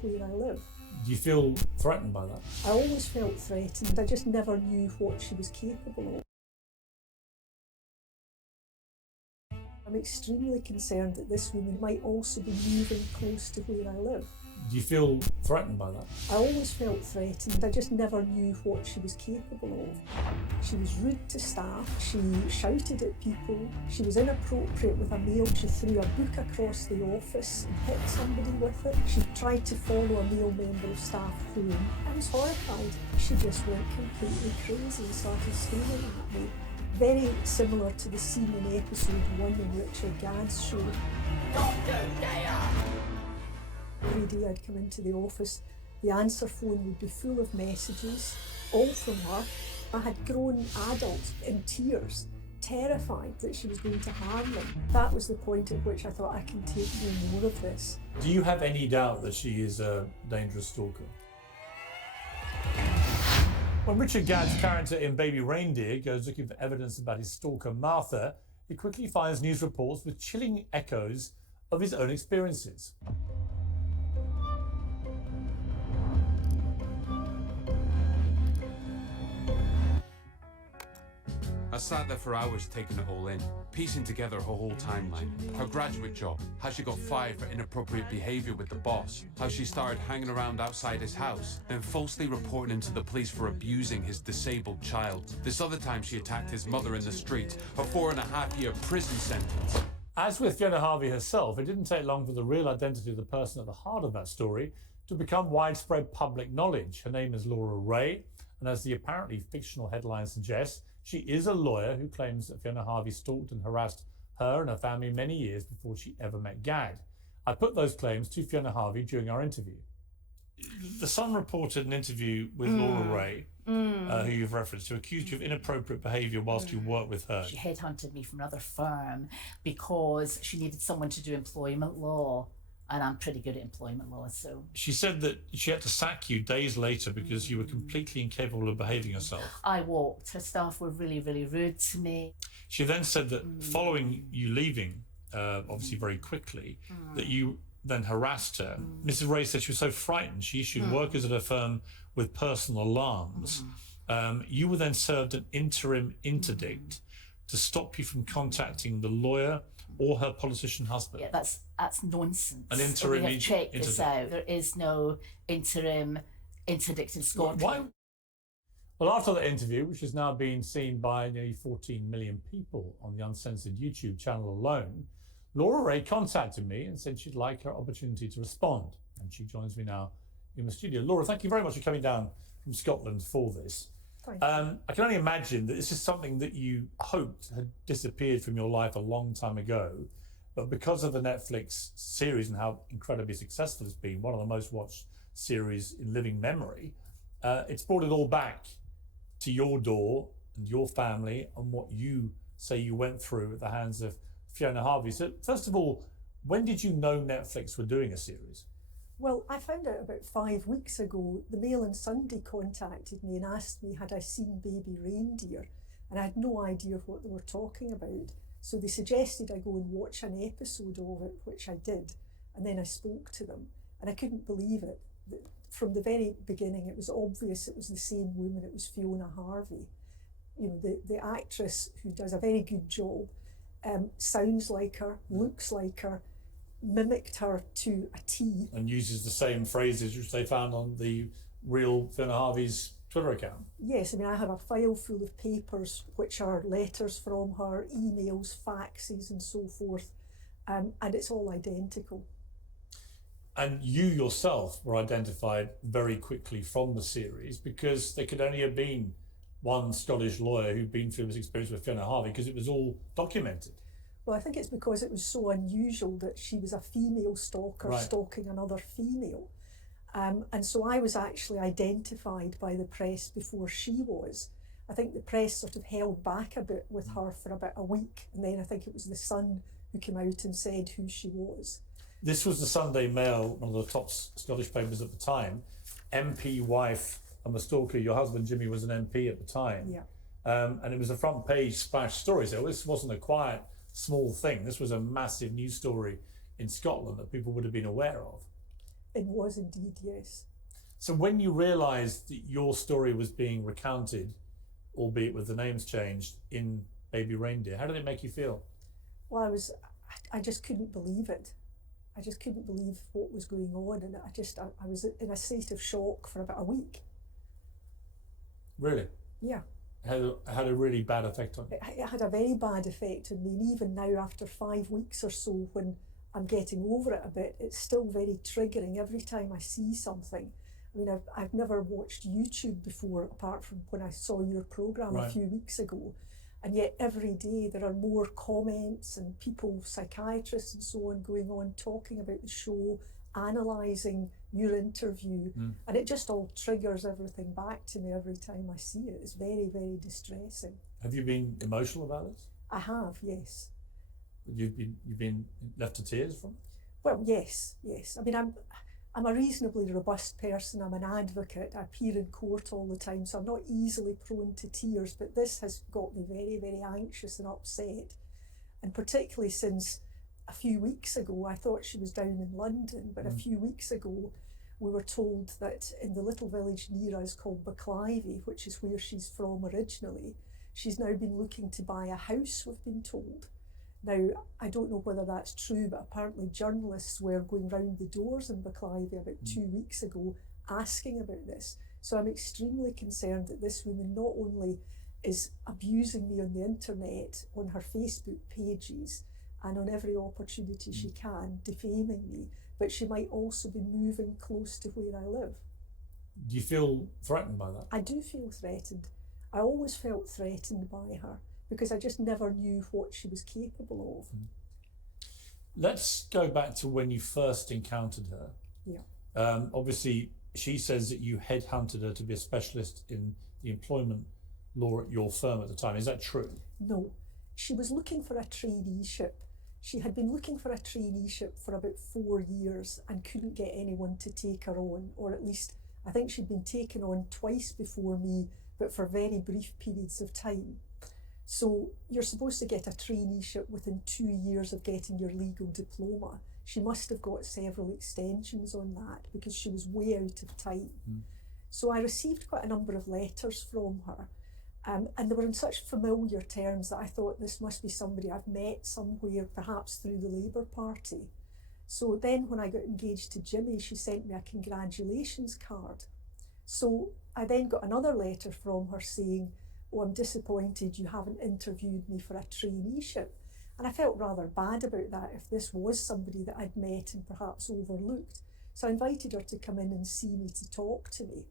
to where I live. Do you feel threatened by that? I always felt threatened. I just never knew what she was capable of. I'm extremely concerned that this woman might also be moving close to where I live. Do you feel threatened by that? I always felt threatened. I just never knew what she was capable of. She was rude to staff. She shouted at people. She was inappropriate with a male. She threw a book across the office and hit somebody with it. She tried to follow a male member of staff home. I was horrified. She just went completely crazy and started screaming at me. Very similar to the scene in episode 1 in Richard Gadd's show. Don't you dare! Every day I'd come into the office, the answer phone would be full of messages, all from her. I had grown adults in tears, terrified that she was going to harm them. That was the point at which I thought I can take no more of this. Do you have any doubt that she is a dangerous stalker? When Richard Gadd's character in Baby Reindeer goes looking for evidence about his stalker Martha, he quickly finds news reports with chilling echoes of his own experiences. I sat there for hours taking it all in, piecing together her whole timeline. Her graduate job, how she got fired for inappropriate behaviour with the boss, how she started hanging around outside his house, then falsely reporting him to the police for abusing his disabled child. This other time she attacked his mother in the street, her 4.5-year prison sentence. As with Fiona Harvey herself, it didn't take long for the real identity of the person at the heart of that story to become widespread public knowledge. Her name is Laura Ray, and as the apparently fictional headline suggests, she is a lawyer who claims that Fiona Harvey stalked and harassed her and her family many years before she ever met Gadd. I put those claims to Fiona Harvey during our interview. The Sun reported an interview with Laura Ray, who you've referenced, who accused you of inappropriate behaviour whilst you worked with her. She headhunted me from another firm because she needed someone to do employment law. And I'm pretty good at employment law, so... She said that she had to sack you days later because you were completely incapable of behaving yourself. I walked. Her staff were really, really rude to me. She then said that following you leaving, obviously very quickly, that you then harassed her. Mrs. Ray said she was so frightened she issued workers at her firm with personal alarms. You were then served an interim interdict to stop you from contacting the lawyer or her politician husband. Yeah, that's nonsense. An interim We have checked this interdict. out. There is no interim interdict in Scotland. Why? Well, after that interview, which has now been seen by nearly 14 million people on the Uncensored YouTube channel alone, Laura Ray contacted me and said she'd like her opportunity to respond. And she joins me now in the studio. Laura, thank you very much for coming down from Scotland for this. I can only imagine that this is something that you hoped had disappeared from your life a long time ago, but because of the Netflix series and how incredibly successful it's been, one of the most watched series in living memory, it's brought it all back to your door and your family and what you say you went through at the hands of Fiona Harvey. So first of all, when did you know Netflix were doing a series? Well, I found out about 5 weeks ago. The Mail on Sunday contacted me and asked me had I seen Baby Reindeer, and I had no idea what they were talking about. So they suggested I go and watch an episode of it, which I did, and then I spoke to them, and I couldn't believe it. From the very beginning, it was obvious it was the same woman. It was Fiona Harvey. You know, the actress who does a very good job, sounds like her, looks like her, mimicked her to a T. And uses the same phrases which they found on the real Fiona Harvey's Twitter account. Yes, I mean, I have a file full of papers which are letters from her, emails, faxes and so forth, and it's all identical. And you yourself were identified very quickly from the series because there could only have been one Scottish lawyer who'd been through this experience with Fiona Harvey because it was all documented. Well, I think it's because it was so unusual that she was a female stalker stalking another female. And so I was actually identified by the press before she was. I think the press sort of held back a bit with her for about a week. And then I think it was the Sun who came out and said who she was. This was the Sunday Mail, one of the top Scottish papers at the time. MP wife and the stalker, your husband Jimmy was an MP at the time. Yeah. And it was a front page splash story. So this wasn't a quiet, small thing. This was a massive news story in Scotland that people would have been aware of. It was indeed, yes. So when you realised that your story was being recounted, albeit with the names changed, in Baby Reindeer, how did it make you feel? Well, I just couldn't believe it. I just couldn't believe what was going on, and I was in a state of shock for about a week. Really? Yeah. It had a really bad effect on you? It had a very bad effect on me, and even now after 5 weeks or so, when I'm getting over it a bit, it's still very triggering every time I see something. I mean, I've never watched YouTube before, apart from when I saw your programme Right. a few weeks ago. And yet every day there are more comments and people, psychiatrists and so on, going on talking about the show, analysing your interview. And it just all triggers everything back to me every time I see it. It's very, very distressing. Have you been emotional about this? I have, yes. You've been left to tears from it? Well, yes. I mean, I'm a reasonably robust person. I'm an advocate. I appear in court all the time, so I'm not easily prone to tears, but this has got me very, very anxious and upset. And particularly since a few weeks ago, I thought she was down in London, but a few weeks ago, we were told that in the little village near us called Bucclivie, which is where she's from originally, she's now been looking to buy a house, we've been told. Now, I don't know whether that's true, but apparently journalists were going round the doors in Bucclivie about 2 weeks ago asking about this. So I'm extremely concerned that this woman not only is abusing me on the internet, on her Facebook pages, and on every opportunity she can, defaming me, but she might also be moving close to where I live. Do you feel threatened by that? I do feel threatened. I always felt threatened by her, because I just never knew what she was capable of. Let's go back to when you first encountered her. Yeah. Obviously, she says that you headhunted her to be a specialist in the employment law at your firm at the time. Is that true? No, she was looking for a traineeship. She had been looking for a traineeship for about 4 years and couldn't get anyone to take her on, or at least I think she'd been taken on twice before me, but for very brief periods of time. So you're supposed to get a traineeship within 2 years of getting your legal diploma. She must have got several extensions on that because she was way out of time. So I received quite a number of letters from her, and they were in such familiar terms that I thought this must be somebody I've met somewhere, perhaps through the Labour Party. So then when I got engaged to Jimmy, she sent me a congratulations card. So I then got another letter from her saying, "Oh, I'm disappointed you haven't interviewed me for a traineeship." And I felt rather bad about that if this was somebody that I'd met and perhaps overlooked. So I invited her to come in and see me, to talk to me.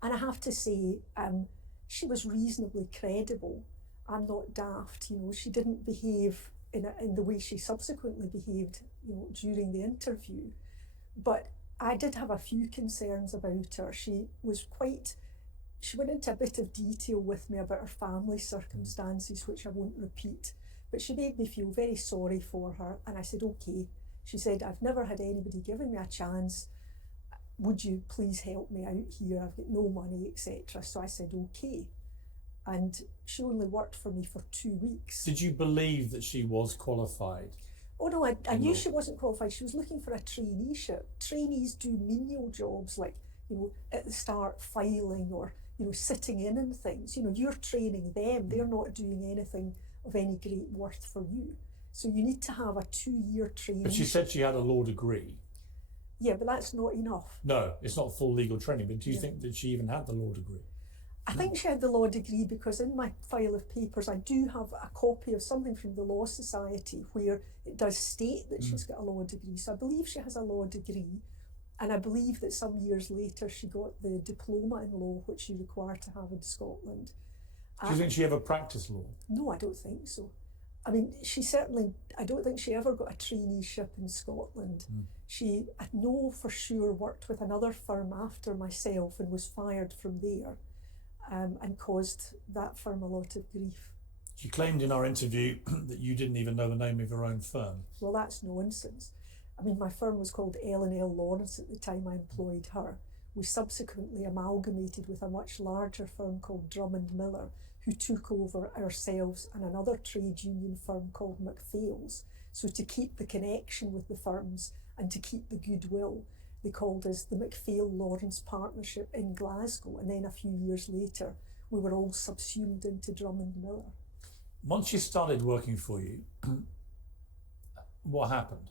And I have to say, she was reasonably credible. I'm not daft, you know, she didn't behave in the way she subsequently behaved, you know, during the interview. But I did have a few concerns about her. She went into a bit of detail with me about her family circumstances, which I won't repeat, but she made me feel very sorry for her, and I said, okay. She said, "I've never had anybody giving me a chance. Would you please help me out here? I've got no money, etc." So I said, okay. And she only worked for me for 2 weeks. Did you believe that she was qualified? Oh no, I knew she wasn't qualified. She was looking for a traineeship. Trainees do menial jobs like, you know, at the start filing or, you know, sitting in and things. You know, you're training them. They're not doing anything of any great worth for you. So you need to have a 2-year training. But she said she had a law degree. Yeah, but that's not enough. No, it's not full legal training, but do you think that she even had the law degree? I think she had the law degree because in my file of papers I do have a copy of something from the Law Society where it does state that she's got a law degree. So I believe she has a law degree, and I believe that some years later she got the diploma in law, which you require to have in Scotland. Do you think she ever practiced law? No, I don't think so. I mean, I don't think she ever got a traineeship in Scotland. She, I know for sure, worked with another firm after myself and was fired from there, and caused that firm a lot of grief. She claimed in our interview that you didn't even know the name of your own firm. Well, that's nonsense. I mean, my firm was called L&L Lawrence at the time I employed her. We subsequently amalgamated with a much larger firm called Drummond Miller, who took over ourselves and another trade union firm called McPhail's. So to keep the connection with the firms and to keep the goodwill. They called us the McPhail-Lawrence Partnership in Glasgow, and then a few years later, we were all subsumed into Drummond Miller. Once she started working for you, what happened?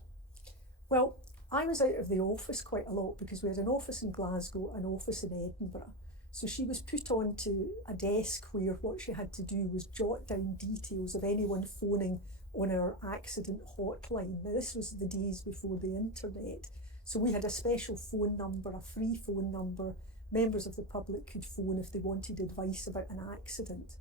Well, I was out of the office quite a lot because we had an office in Glasgow, an office in Edinburgh. So she was put onto a desk where what she had to do was jot down details of anyone phoning on our accident hotline. Now, this was the days before the internet. So we had a special phone number, a free phone number. Members of the public could phone if they wanted advice about an accident.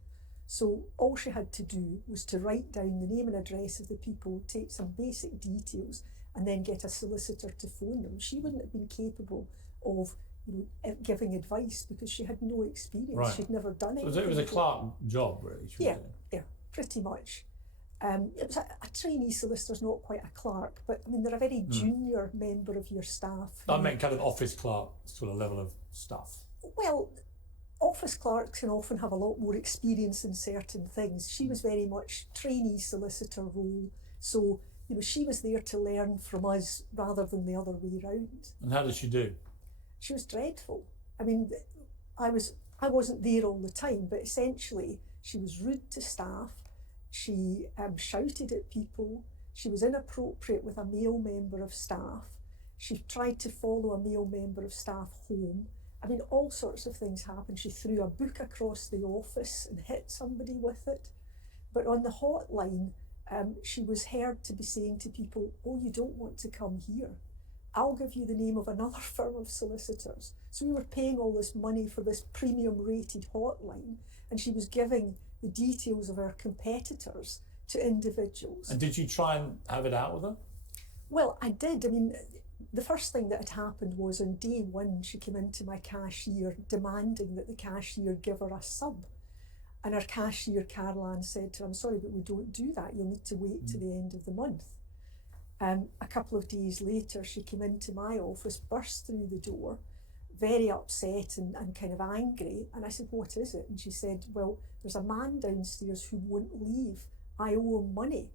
So all she had to do was to write down the name and address of the people, take some basic details, and then get a solicitor to phone them. She wouldn't have been capable of giving advice because she had no experience. Right. She'd never done it. So it was a clerk job, really? She was doing. Yeah, pretty much. It was a trainee solicitor's not quite a clerk, but I mean, they're a very junior member of your staff. I meant kind of office clerk sort of level of stuff. Well, office clerks can often have a lot more experience in certain things. She was very much trainee solicitor role, so she was there to learn from us rather than the other way round. And how did she do? She was dreadful. I mean, I wasn't there all the time, but essentially she was rude to staff. She shouted at people. She was inappropriate with a male member of staff. She tried to follow a male member of staff home. I mean, all sorts of things happened. She threw a book across the office and hit somebody with it. But on the hotline, she was heard to be saying to people, "Oh, you don't want to come here. I'll give you the name of another firm of solicitors." So we were paying all this money for this premium rated hotline, and she was giving the details of our competitors to individuals. And did you try and have it out with her? Well, I did. I mean, the first thing that had happened was on day one, she came into my cashier demanding that the cashier give her a sub. And our cashier, Caroline, said to her, "I'm sorry, but we don't do that. You'll need to wait to the end of the month." A couple of days later, she came into my office, burst through the door, very upset and kind of angry. And I said, "What is it?" And she said, "Well, there's a man downstairs who won't leave. I owe him money."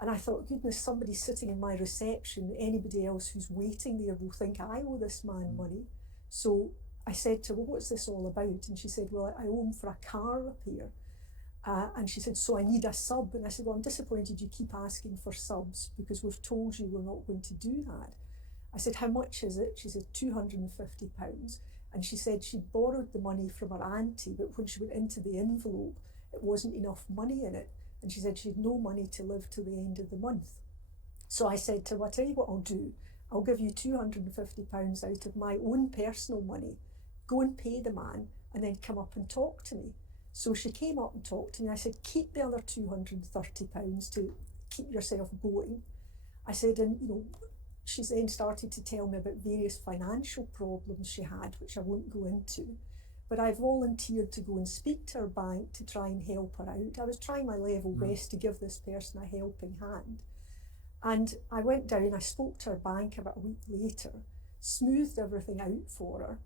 And I thought, goodness, somebody sitting in my reception, anybody else who's waiting there will think I owe this man money. So I said to her, "Well, what's this all about?" And she said, "Well, I owe him for a car repair." And she said, "So I need a sub." And I said, "Well, I'm disappointed you keep asking for subs because we've told you we're not going to do that." I said, "How much is it?" She said, £250. And she said she'd borrowed the money from her auntie, but when she went into the envelope, it wasn't enough money in it. And she said she had no money to live to the end of the month. So I said to her, "I'll tell you what I'll do. I'll give you £250 out of my own personal money. Go and pay the man and then come up and talk to me." So she came up and talked to me. I said, "Keep the other £230 to keep yourself going." I said, and she then started to tell me about various financial problems she had, which I won't go into. But I volunteered to go and speak to her bank to try and help her out. I was trying my level best to give this person a helping hand. And I went down, I spoke to her bank about a week later, smoothed everything out for her.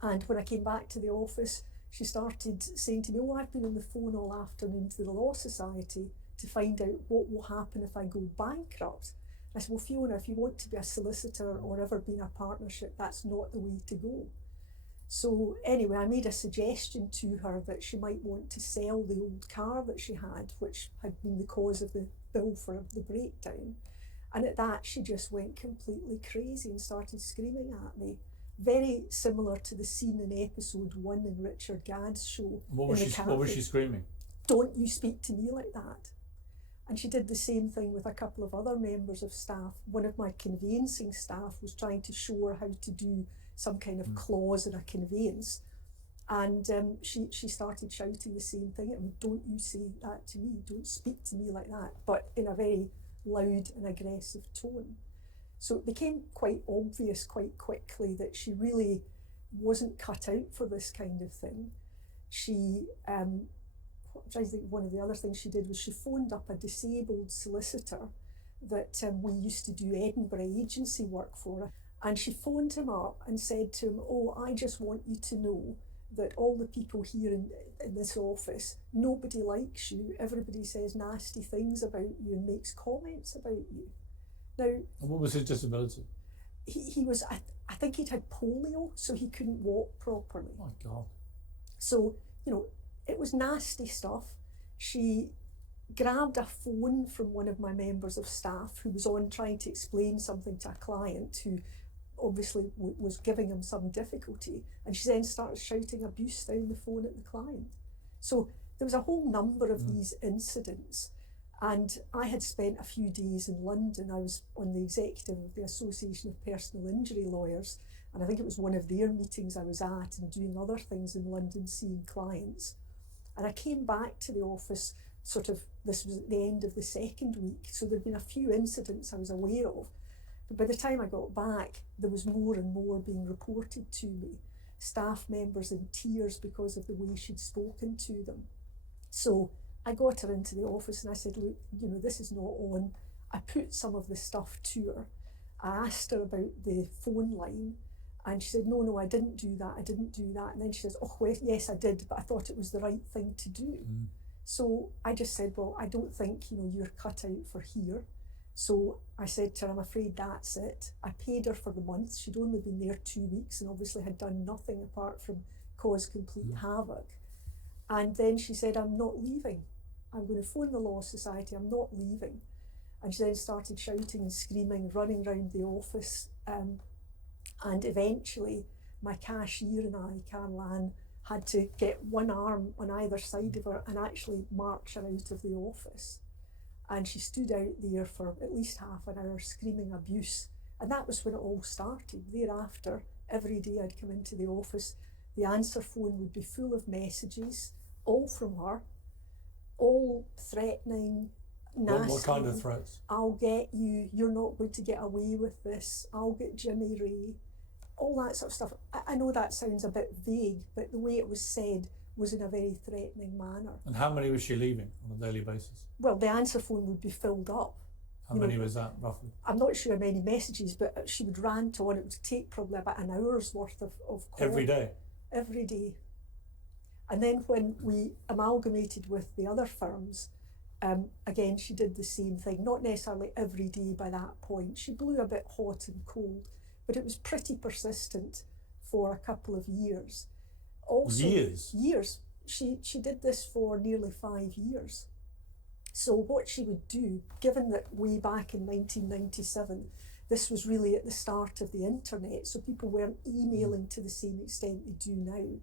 And when I came back to the office, she started saying to me, "Oh, I've been on the phone all afternoon to the Law Society to find out what will happen if I go bankrupt." I said, "Well, Fiona, if you want to be a solicitor or ever be in a partnership, that's not the way to go." So anyway, I made a suggestion to her that she might want to sell the old car that she had, which had been the cause of the bill for the breakdown. And at that, she just went completely crazy and started screaming at me. Very similar to the scene in episode 1 in Richard Gadd's show. What was she screaming? "Don't you speak to me like that." And she did the same thing with a couple of other members of staff. One of my conveyancing staff was trying to show her how to do some kind of clause in a conveyance. And she started shouting the same thing at me, "Don't you say that to me, don't speak to me like that," but in a very loud and aggressive tone. So it became quite obvious quite quickly that she really wasn't cut out for this kind of thing. She, I'm trying to think, one of the other things she did was she phoned up a disabled solicitor that we used to do Edinburgh agency work for. And she phoned him up and said to him, "Oh, I just want you to know that all the people here in this office, nobody likes you. Everybody says nasty things about you and makes comments about you." Now, And what was his disability? he was, I think he'd had polio, so he couldn't walk properly. My God. So, it was nasty stuff. She grabbed a phone from one of my members of staff who was on trying to explain something to a client who obviously was giving him some difficulty, and she then started shouting abuse down the phone at the client. So there was a whole number of these incidents, and I had spent a few days in London. I was on the executive of the Association of Personal Injury Lawyers, and I think it was one of their meetings I was at, and doing other things in London, seeing clients. And I came back to the office this was at the end of the second week, so there'd been a few incidents I was aware of. But by the time I got back, there was more and more being reported to me. Staff members in tears because of the way she'd spoken to them. So I got her into the office and I said, look, this is not on. I put some of the stuff to her. I asked her about the phone line, and she said, no, I didn't do that. And then she says, oh, well, yes, I did, but I thought it was the right thing to do. So I just said, well, I don't think, you're cut out for here. So I said to her, I'm afraid that's it. I paid her for the month. She'd only been there 2 weeks and obviously had done nothing apart from cause complete havoc. And then she said, I'm not leaving. I'm going to phone the Law Society. I'm not leaving. And she then started shouting and screaming, running around the office. And eventually my cashier and I, Caroline, had to get one arm on either side of her and actually march her out of the office. And she stood out there for at least half an hour screaming abuse. And that was when it all started. Thereafter, every day I'd come into the office, the answer phone would be full of messages, all from her, all threatening, nasty. What kind of threats? I'll get you, you're not going to get away with this, I'll get Jimmy Ray, all that sort of stuff. I know that sounds a bit vague, but the way it was said was in a very threatening manner. And how many was she leaving on a daily basis? Well, the answer phone would be filled up. How many was that, roughly? I'm not sure how many messages, but she would rant on. It would take probably about an hour's worth of call. Every day? Every day. And then when we amalgamated with the other firms, again, she did the same thing. Not necessarily every day by that point. She blew a bit hot and cold, but it was pretty persistent for a couple of years. Also, years. She did this for nearly 5 years. So what she would do, given that way back in 1997, this was really at the start of the internet, so people weren't emailing to the same extent they do now.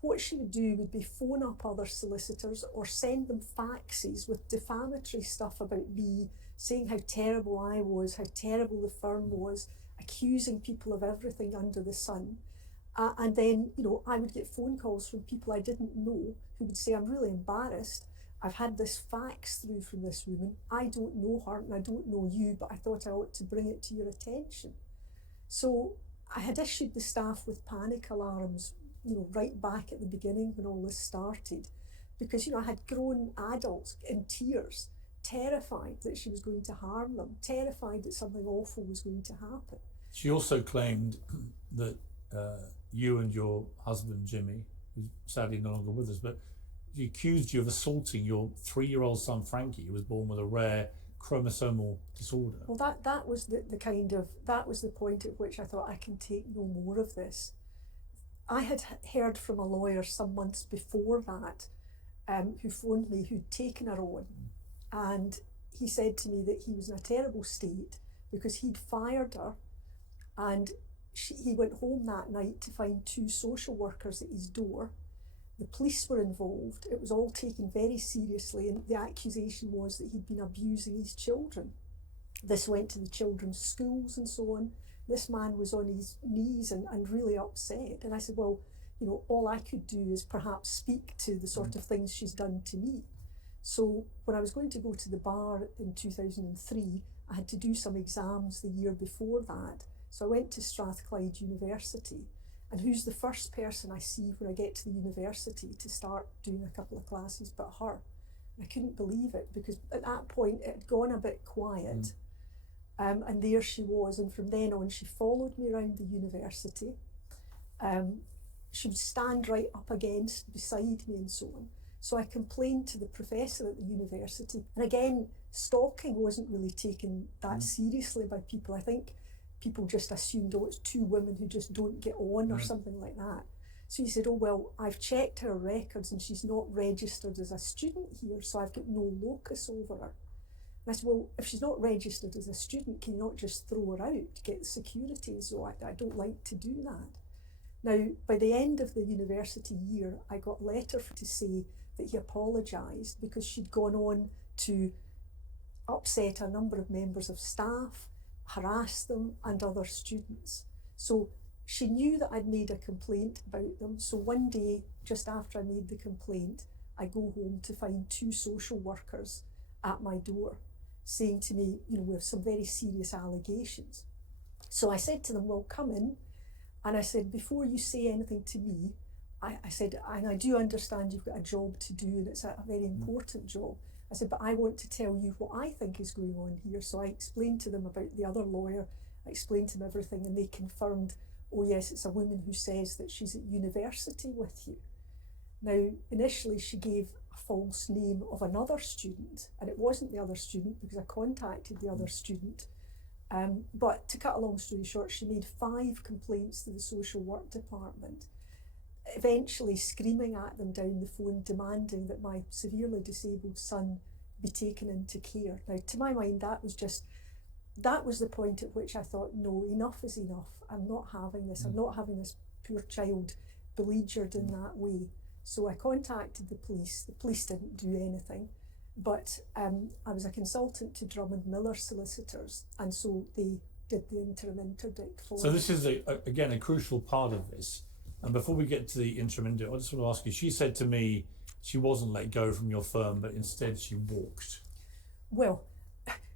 What she would do would be phone up other solicitors or send them faxes with defamatory stuff about me, saying how terrible I was, how terrible the firm was, accusing people of everything under the sun. And then, I would get phone calls from people I didn't know who would say, I'm really embarrassed. I've had this fax through from this woman. I don't know her and I don't know you, but I thought I ought to bring it to your attention. So I had issued the staff with panic alarms, right back at the beginning when all this started, because, I had grown adults in tears, terrified that she was going to harm them, terrified that something awful was going to happen. She also claimed that you and your husband, Jimmy, who's sadly no longer with us, but he accused you of assaulting your 3-year-old son, Frankie, who was born with a rare chromosomal disorder. Well, that was that was the point at which I thought I can take no more of this. I had heard from a lawyer some months before that who phoned me, who'd taken her on, and he said to me that he was in a terrible state because he'd fired her, and he went home that night to find 2 social workers at his door. The police were involved. It was all taken very seriously, and the accusation was that he'd been abusing his children. This went to the children's schools and so on. This man was on his knees and really upset. And I said, well, all I could do is perhaps speak to the sort of things she's done to me. So when I was going to go to the bar in 2003, I had to do some exams the year before that. So I went to Strathclyde University, and who's the first person I see when I get to the university to start doing a couple of classes but her? I couldn't believe it, because at that point it had gone a bit quiet. And there she was, and from then on she followed me around the university. She would stand right up beside me and so on. So I complained to the professor at the university, and again, stalking wasn't really taken that seriously by people. I think people just assumed, oh, it's two women who just don't get on or something like that. So he said, oh, well, I've checked her records and she's not registered as a student here, so I've got no locus over her. And I said, well, if she's not registered as a student, can you not just throw her out, get the security? So I don't like to do that. Now, by the end of the university year, I got a letter to say that he apologised because she'd gone on to upset a number of members of staff, harass them and other students. So she knew that I'd made a complaint about them. So one day, just after I made the complaint, I go home to find two social workers at my door saying to me, you know, we have some very serious allegations. So I said to them, well, come in. And I said, before you say anything to me, I said, and I do understand you've got a job to do and it's a very important job. I said, but I want to tell you what I think is going on here. So I explained to them about the other lawyer, I explained to them everything, and they confirmed, oh yes, it's a woman who says that she's at university with you. Now, initially she gave a false name of another student, and it wasn't the other student because I contacted the other student. But to cut a long story short, she made 5 complaints to the social work department, eventually screaming at them down the phone, demanding that my severely disabled son be taken into care. Now, to my mind, that was the point at which I thought, no, enough is enough. I'm not having this. I'm not having this poor child beleaguered in that way. So I contacted the police. The police didn't do anything. But I was a consultant to Drummond Miller solicitors, and so they did the interim interdict for me. So this is, again, a crucial part of this. And before we get to the interim interdict, I just want to ask you, she said to me she wasn't let go from your firm, but instead she walked. Well,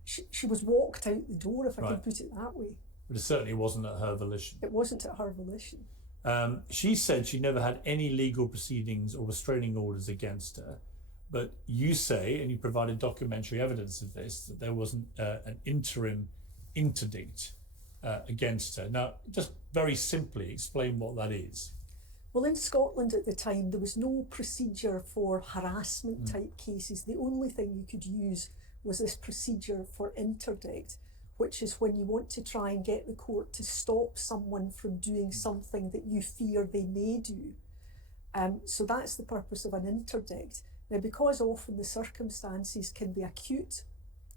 she was walked out the door, if I can put it that way. But it certainly wasn't at her volition. It wasn't at her volition. She said she never had any legal proceedings or restraining orders against her. But you say, and you provided documentary evidence of this, that there wasn't an interim interdict against her. Now, just very simply explain what that is. Well, in Scotland at the time, there was no procedure for harassment type cases. The only thing you could use was this procedure for interdict, which is when you want to try and get the court to stop someone from doing something that you fear they may do. So that's the purpose of an interdict. Now, because often the circumstances can be acute,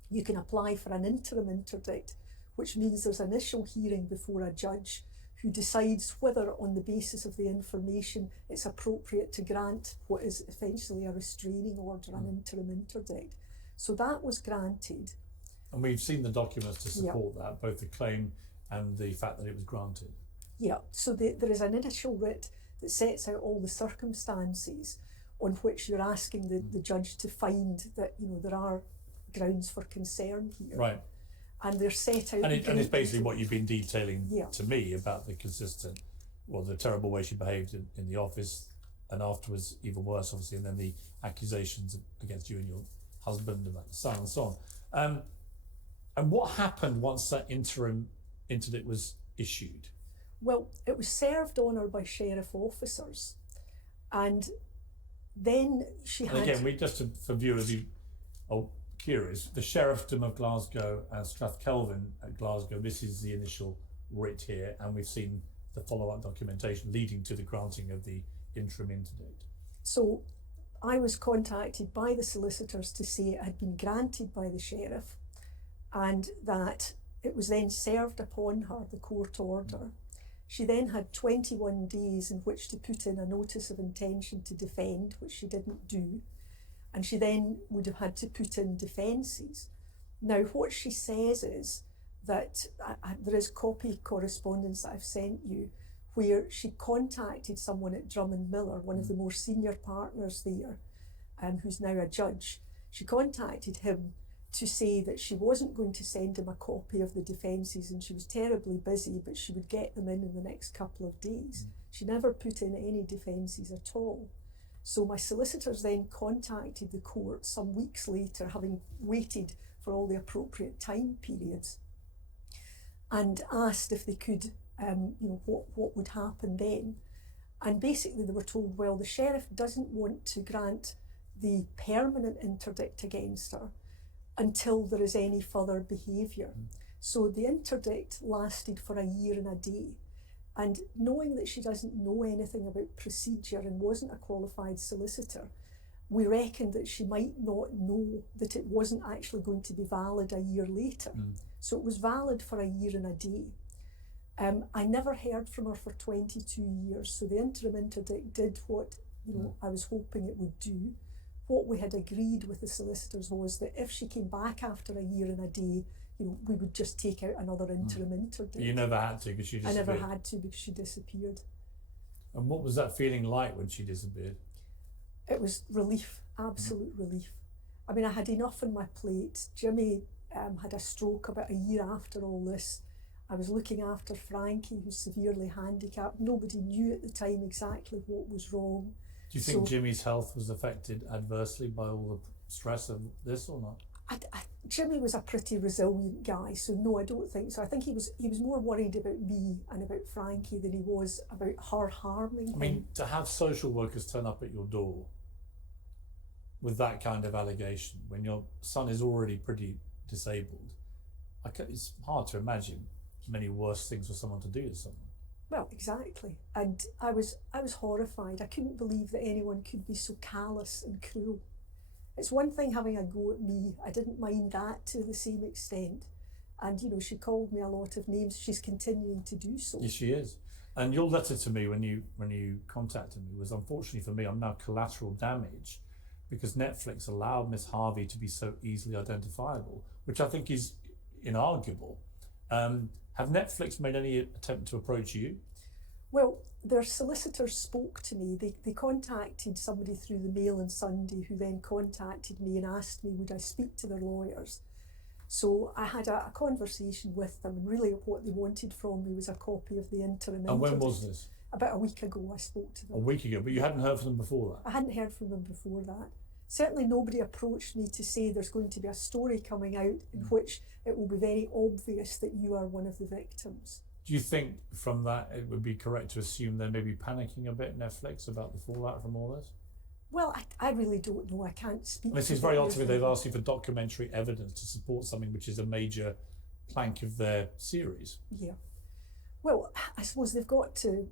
you can apply for an interim interdict, which means there's an initial hearing before a judge who decides whether, on the basis of the information, it's appropriate to grant what is essentially a restraining order, an interim interdict. So that was granted. And we've seen the documents to support that, both the claim and the fact that it was granted. Yeah, so there is an initial writ that sets out all the circumstances on which you're asking the judge to find that, you know, there are grounds for concern here. Right. And they're set out. And it's basically what you've been detailing to me about the consistent, well, the terrible way she behaved in the office, and afterwards even worse, obviously, and then the accusations against you and your husband about the son and so on. And what happened once that interim interdict was issued? Well, it was served on her by sheriff officers, and then she had. And again, for viewers who are curious, the Sheriffdom of Glasgow and Strathkelvin at Glasgow, this is the initial writ here, and we've seen the follow-up documentation leading to the granting of the interim interdict. So I was contacted by the solicitors to say it had been granted by the sheriff and that it was then served upon her, the court order. She then had 21 days in which to put in a notice of intention to defend, which she didn't do. And she then would have had to put in defences. Now, what she says is that there is copy correspondence that I've sent you where she contacted someone at Drummond Miller, one of the more senior partners there, who's now a judge. She contacted him to say that she wasn't going to send him a copy of the defences and she was terribly busy, but she would get them in the next couple of days. She never put in any defences at all. So my solicitors then contacted the court some weeks later, having waited for all the appropriate time periods, and asked if they could, what would happen then. And basically they were told, well, the sheriff doesn't want to grant the permanent interdict against her until there is any further behaviour. So the interdict lasted for a year and a day. And knowing that she doesn't know anything about procedure and wasn't a qualified solicitor, we reckoned that she might not know that it wasn't actually going to be valid a year later. So it was valid for a year and a day. I never heard from her for 22 years, so the interim interdict did what I was hoping it would do. What we had agreed with the solicitors was that if she came back after a year and a day, we would just take out another interim interdict. You never had to because she disappeared. I never had to because she disappeared. And what was that feeling like when she disappeared? It was relief, absolute relief. I mean, I had enough on my plate. Jimmy had a stroke about a year after all this. I was looking after Frankie, who's severely handicapped. Nobody knew at the time exactly what was wrong. Do you think Jimmy's health was affected adversely by all the stress of this or not? Jimmy was a pretty resilient guy, so no, I don't think so. I think he was more worried about me and about Frankie than he was about her harming him. I mean, to have social workers turn up at your door with that kind of allegation when your son is already pretty disabled, it's hard to imagine many worse things for someone to do to someone. Well, exactly. And I was horrified. I couldn't believe that anyone could be so callous and cruel. It's one thing having a go at me. I didn't mind that to the same extent. And, she called me a lot of names. She's continuing to do so. Yes, she is. And your letter to me when you contacted me was, unfortunately for me, I'm now collateral damage because Netflix allowed Miss Harvey to be so easily identifiable, which I think is inarguable. Have Netflix made any attempt to approach you? Well, their solicitors spoke to me. They contacted somebody through the Mail on Sunday who then contacted me and asked me would I speak to their lawyers. So I had a conversation with them, and really what they wanted from me was a copy of the interim interdict. And when was this? About a week ago I spoke to them. A week ago, but you hadn't heard from them before that? I hadn't heard from them before that. Certainly nobody approached me to say there's going to be a story coming out in which it will be very obvious that you are one of the victims. Do you think from that it would be correct to assume they're maybe panicking a bit, Netflix, about the fallout from all this? Well, I really don't know. I can't speak. This is very odd to me. They've asked you for documentary evidence to support something which is a major plank of their series. Yeah. Well, I suppose they've got to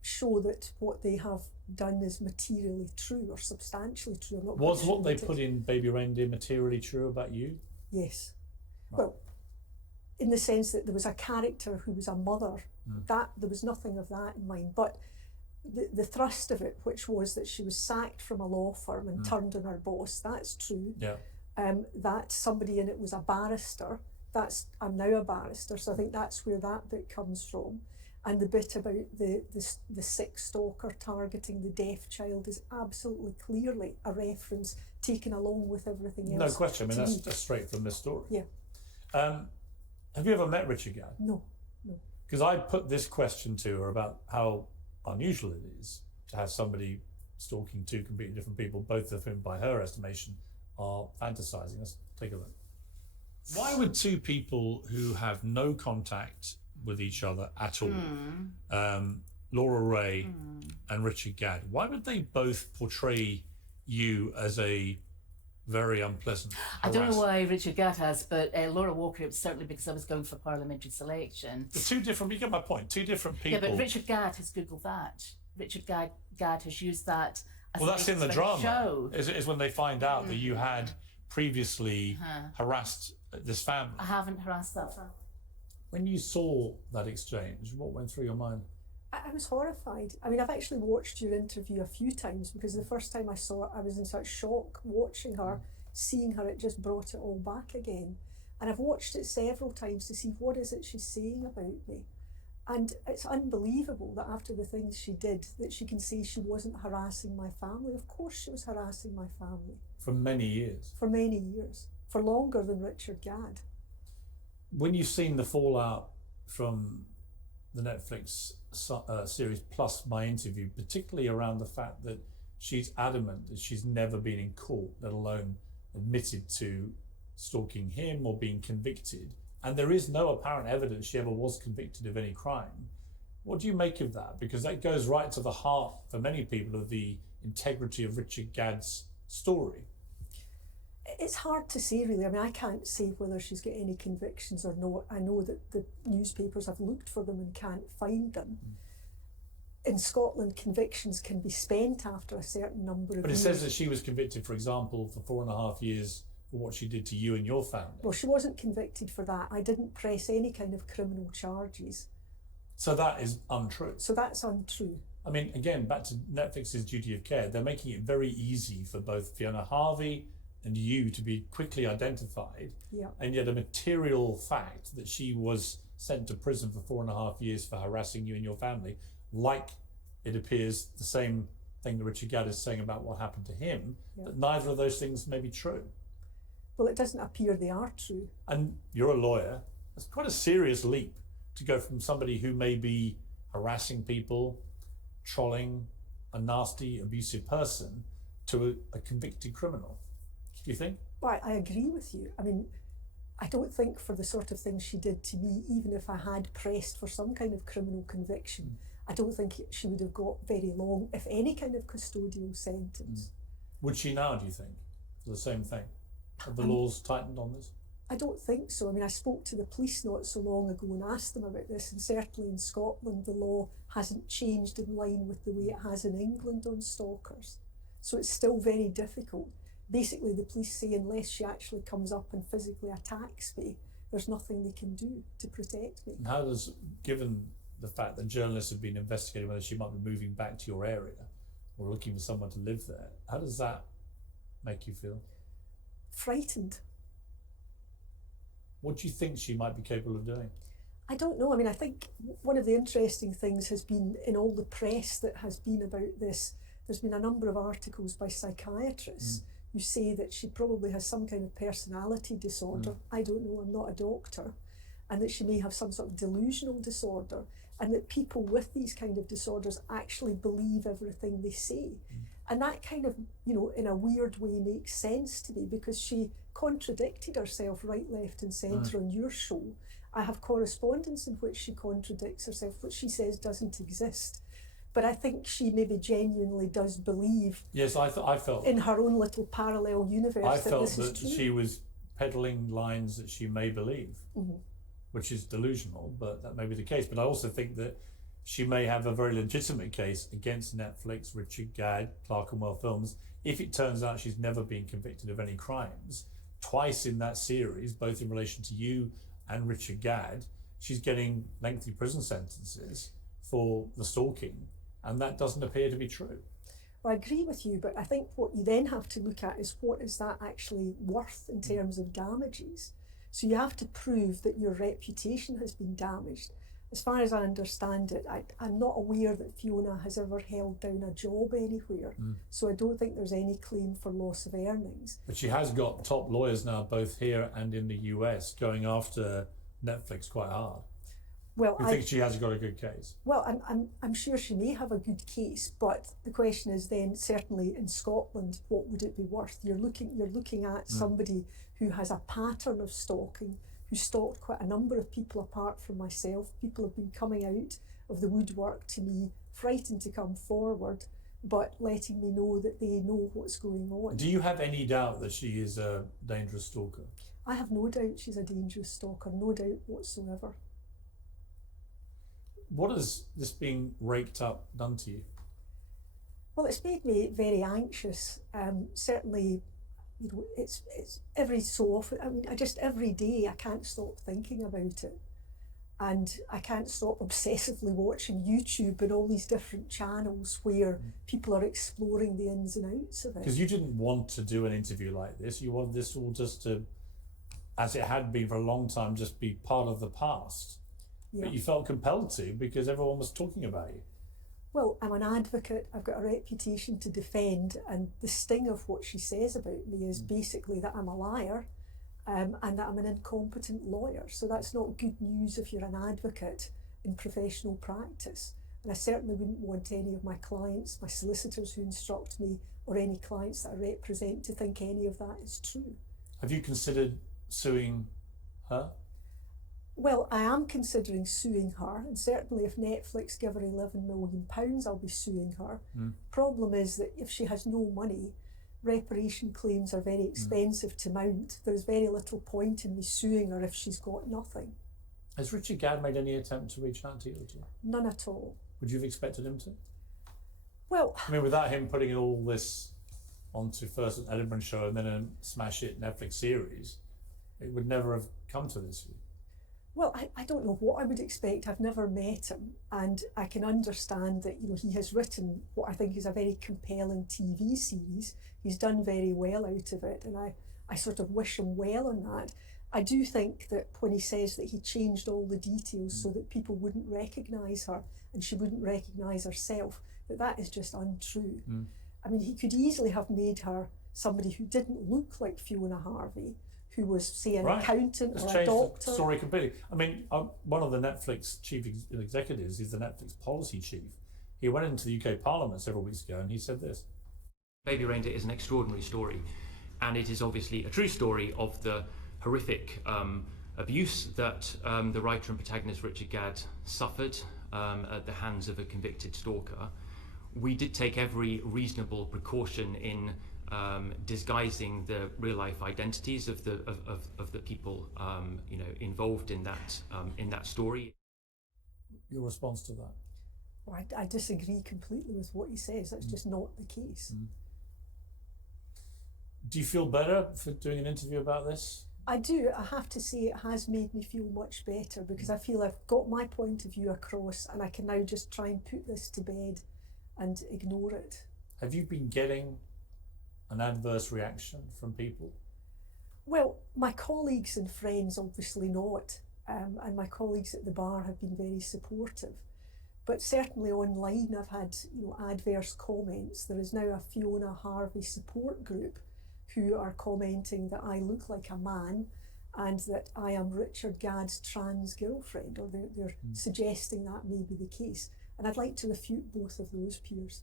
show that what they have done is materially true or substantially true. I'm not Was quite sure what they put in Baby Reindeer materially true about you? Yes. Right. Well, in the sense that there was a character who was a mother, that there was nothing of that in mind. But the thrust of it, which was that she was sacked from a law firm and turned on her boss, that's true. Yeah. That somebody in it was a barrister, I'm now a barrister, so I think that's where that bit comes from. And the bit about the sick stalker targeting the deaf child is absolutely clearly a reference taken along with everything else. No question. I mean, that's just straight from this story. Yeah. Have you ever met Richard Gadd? No. Because I put this question to her about how unusual it is to have somebody stalking two completely different people, both of whom, by her estimation, are fantasizing. Let's take a look. Why would two people who have no contact with each other at all, Laura Ray and Richard Gadd, why would they both portray you as a very unpleasant I don't know why Richard Gadd has, but Laura Walker, it's certainly because I was going for parliamentary selection. The two different, you get my point, two different people. Yeah, but Richard Gadd has Googled that. Richard Gadd has used that as well, that's in the drama. Show. Is when they find out that you had previously harassed this family. I haven't harassed that family. When you saw that exchange, what went through your mind? I was horrified. I mean, I've actually watched your interview a few times because the first time I saw it, I was in such shock watching her, seeing her, it just brought it all back again. And I've watched it several times to see what is it she's saying about me. And it's unbelievable that after the things she did, that she can say she wasn't harassing my family. Of course she was harassing my family. For many years. For many years. For longer than Richard Gadd. When you've seen the fallout from the Netflix series plus my interview, particularly around the fact that she's adamant that she's never been in court, let alone admitted to stalking him or being convicted, and there is no apparent evidence she ever was convicted of any crime. What do you make of that? Because that goes right to the heart, for many people, of the integrity of Richard Gadd's story. It's hard to say, really. I mean, I can't say whether she's got any convictions or not. I know that the newspapers have looked for them and can't find them. In Scotland, convictions can be spent after a certain number of But it years. says that she was convicted, for example, for 4.5 years for what she did to you and your family. Well, she wasn't convicted for that. I didn't press any kind of criminal charges. So that is untrue. So that's untrue. I mean, again, back to Netflix's duty of care, they're making it very easy for both Fiona Harvey and you to be quickly identified. Yeah. And yet a material fact that she was sent to prison for 4.5 years for harassing you and your family, like it appears the same thing that Richard Gadd is saying about what happened to him, Yeah. that neither of those things may be true. Well, it doesn't appear they are true. And you're a lawyer. It's quite a serious leap to go from somebody who may be harassing people, trolling, a nasty, abusive person, to a convicted criminal. Do you think? Well, I agree with you. I mean, I don't think for the sort of things she did to me, even if I had pressed for some kind of criminal conviction, I don't think she would have got very long, if any kind of custodial sentence. Would she now, do you think, for the same thing? Have the laws tightened on this? I don't think so. I mean, I spoke to the police not so long ago and asked them about this, and certainly in Scotland the law hasn't changed in line with the way it has in England on stalkers. So it's still very difficult. Basically, the police say unless she actually comes up and physically attacks me, there's nothing they can do to protect me. And how does, given the fact that journalists have been investigating whether she might be moving back to your area or looking for someone to live there, how does that make you feel? Frightened. What do you think she might be capable of doing? I don't know. I mean, I think one of the interesting things has been in all the press that has been about this, there's been a number of articles by psychiatrists who say that she probably has some kind of personality disorder. I don't know, I'm not a doctor. And that she may have some sort of delusional disorder, and that people with these kind of disorders actually believe everything they say. And that kind of, you know, in a weird way makes sense to me, because she contradicted herself right, left and centre on your show. I have correspondence in which she contradicts herself, which she says doesn't exist. But I think she maybe genuinely does believe Yes, I felt in her own little parallel universe I that felt this is that true. she was peddling lines that she may believe, which is delusional, but that may be the case. But I also think that she may have a very legitimate case against Netflix, Richard Gadd, Clerkenwell Films, if it turns out she's never been convicted of any crimes. Twice in that series, both in relation to you and Richard Gadd, she's getting lengthy prison sentences for the stalking, and that doesn't appear to be true. Well, I agree with you, but I think what you then have to look at is what is that actually worth in terms of damages. So you have to prove that your reputation has been damaged. As far as I understand it, I'm not aware that Fiona has ever held down a job anywhere. So I don't think there's any claim for loss of earnings. But she has got top lawyers now, both here and in the US, going after Netflix quite hard. Well, You think she has got a good case? Well, I'm sure she may have a good case, but the question is then, certainly in Scotland, what would it be worth? You're looking at somebody who has a pattern of stalking, who stalked quite a number of people apart from myself. People have been coming out of the woodwork to me, frightened to come forward, but letting me know that they know what's going on. Do you have any doubt that she is a dangerous stalker? I have no doubt she's a dangerous stalker, no doubt whatsoever. What has this being raked up done to you? Well, it's made me very anxious. Certainly, you know, it's every so often. I mean, every day I can't stop thinking about it, and I can't stop obsessively watching YouTube and all these different channels where people are exploring the ins and outs of it. Because you didn't want to do an interview like this. You wanted this all just to, as it had been for a long time, just be part of the past. Yeah. But you felt compelled to because everyone was talking about you. Well, I'm an advocate, I've got a reputation to defend, and the sting of what she says about me is basically that I'm a liar and that I'm an incompetent lawyer. So that's not good news if you're an advocate in professional practice. And I certainly wouldn't want any of my clients, my solicitors who instruct me, or any clients that I represent to think any of that is true. Have you considered suing her? Well, I am considering suing her, and certainly if Netflix give her £11 million, I'll be suing her. Problem is that if she has no money, reparation claims are very expensive to mount. There's very little point in me suing her if she's got nothing. Has Richard Gadd made any attempt to reach out to you at all? None at all. Would you have expected him to? Well, I mean, without him putting all this onto first an Edinburgh show and then a smash hit Netflix series, it would never have come to this. well, I don't know what I would expect. I've never met him, and I can understand that, you know, he has written what I think is a very compelling TV series. He's done very well out of it, and I sort of wish him well on that. I do think that when he says that he changed all the details so that people wouldn't recognise her and she wouldn't recognise herself, that is just untrue. I mean, he could easily have made her somebody who didn't look like Fiona Harvey, who was, say, an accountant It's or a changed doctor. the story completely. I mean, one of the Netflix chief executives is the Netflix policy chief. He went into the UK Parliament several weeks ago and he said this. Baby Reno is an extraordinary story, and it is obviously a true story of the horrific abuse that the writer and protagonist Richard Gadd suffered at the hands of a convicted stalker. We did take every reasonable precaution in disguising the real life identities of the people you know, involved in that story. Your response to that? Well, I disagree completely with what he says. That's just not the case. Do you feel better for doing an interview about this? I do. I have to say it has made me feel much better, because I feel I've got my point of view across and I can now just try and put this to bed and ignore it. Have you been getting an adverse reaction from people? Well, my colleagues and friends obviously not, and my colleagues at the bar have been very supportive. But certainly online I've had, you know, adverse comments. There is now a Fiona Harvey support group who are commenting that I look like a man and that I am Richard Gadd's trans girlfriend, or they're suggesting that may be the case. And I'd like to refute both of those, Piers.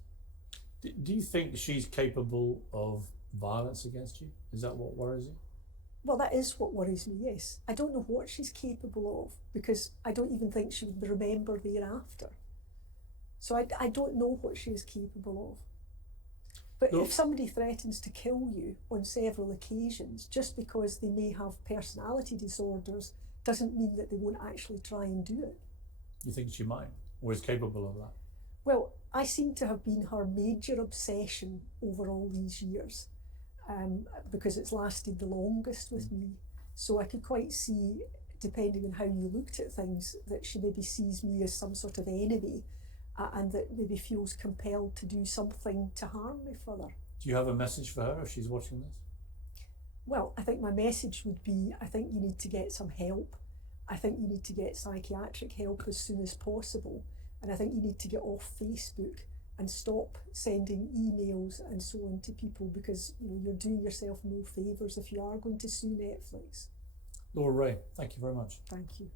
Do you think she's capable of violence against you? Is that what worries you? Well, that is what worries me, yes. I don't know what she's capable of, because I don't even think she would remember thereafter. So I don't know what she is capable of. But if somebody threatens to kill you on several occasions, just because they may have personality disorders, doesn't mean that they won't actually try and do it. You think she might, or is capable of that? Well, I seem to have been her major obsession over all these years, because it's lasted the longest with me. So I could quite see, depending on how you looked at things, that she maybe sees me as some sort of enemy, and that maybe feels compelled to do something to harm me further. Do you have a message for her if she's watching this? Well, I think my message would be, I think you need to get some help. I think you need to get psychiatric help as soon as possible. And I think you need to get off Facebook and stop sending emails and so on to people, because, you know, you're doing yourself no favours if you are going to sue Netflix. Laura Ray, thank you very much. Thank you.